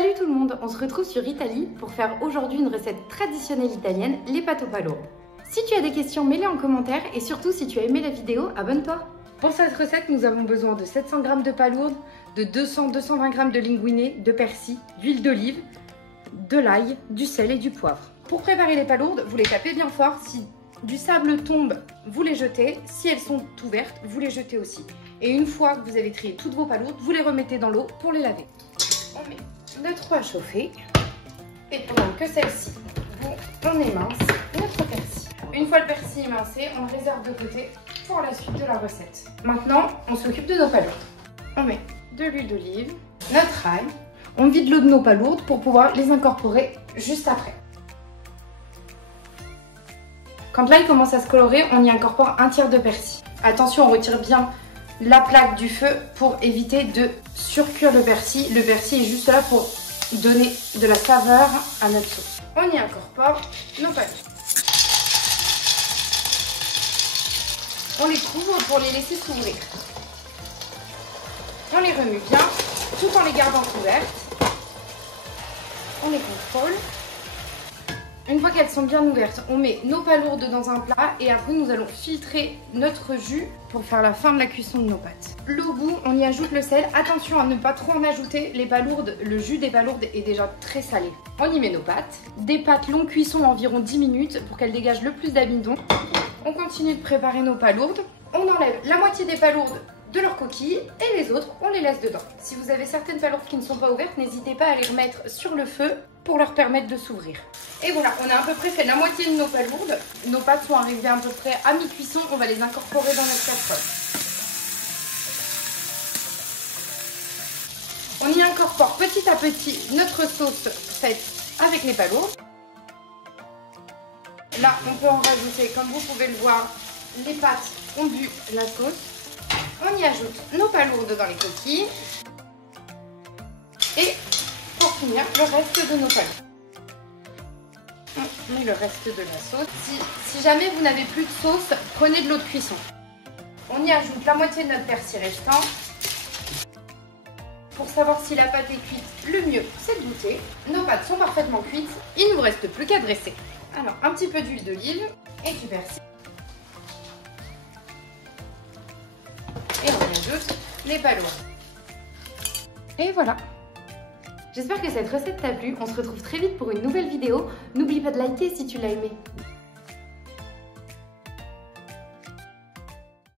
Salut tout le monde, on se retrouve sur Italie pour faire aujourd'hui une recette traditionnelle italienne, les pâtes au palourdes. Si tu as des questions, mets-les en commentaire et surtout si tu as aimé la vidéo, abonne-toi. Pour cette recette, nous avons besoin de 700 g de palourdes, de 200-220 g de linguiné, de persil, d'huile d'olive, de l'ail, du sel et du poivre. Pour préparer les palourdes, vous les tapez bien fort. Si du sable tombe, vous les jetez. Si elles sont ouvertes, vous les jetez aussi. Et une fois que vous avez trié toutes vos palourdes, vous les remettez dans l'eau pour les laver. On met notre eau à chauffer et pendant que celle-ci, on émince notre persil. Une fois le persil émincé, on le réserve de côté pour la suite de la recette. Maintenant, on s'occupe de nos palourdes. On met de l'huile d'olive, notre ail, on vide l'eau de nos palourdes pour pouvoir les incorporer juste après. Quand l'ail commence à se colorer, on y incorpore un tiers de persil. Attention, on retire bien la plaque du feu pour éviter de surcuire le persil. Le persil est juste là pour donner de la saveur à notre sauce. On y incorpore nos palourdes. On les couvre pour les laisser s'ouvrir. On les remue bien tout en les gardant couvertes. On les contrôle. Une fois qu'elles sont bien ouvertes, on met nos palourdes dans un plat et après nous allons filtrer notre jus pour faire la fin de la cuisson de nos pâtes. Au goût, on y ajoute le sel. Attention à ne pas trop en ajouter, les palourdes, le jus des palourdes est déjà très salé. On y met nos pâtes. Des pâtes longue cuisson environ 10 minutes pour qu'elles dégagent le plus d'amidon. On continue de préparer nos palourdes. On enlève la moitié des palourdes de leur coquille et les autres, on les laisse dedans. Si vous avez certaines palourdes qui ne sont pas ouvertes, n'hésitez pas à les remettre sur le feu pour leur permettre de s'ouvrir. Et voilà, on a à peu près fait la moitié de nos palourdes. Nos pâtes sont arrivées à peu près à mi-cuisson, on va les incorporer dans notre casserole. On y incorpore petit à petit notre sauce faite avec les palourdes. Là, on peut en rajouter, comme vous pouvez le voir, les pâtes ont bu la sauce. On y ajoute nos palourdes dans les coquilles. Et pour finir, le reste de nos palourdes. On met le reste de la sauce. Si jamais vous n'avez plus de sauce, prenez de l'eau de cuisson. On y ajoute la moitié de notre persil restant. Pour savoir si la pâte est cuite, le mieux c'est de goûter. Nos pâtes sont parfaitement cuites, il ne nous reste plus qu'à dresser. Alors un petit peu d'huile d'olive et du persil. Et on ajoute les palourdes. Et voilà. J'espère que cette recette t'a plu. On se retrouve très vite pour une nouvelle vidéo. N'oublie pas de liker si tu l'as aimé.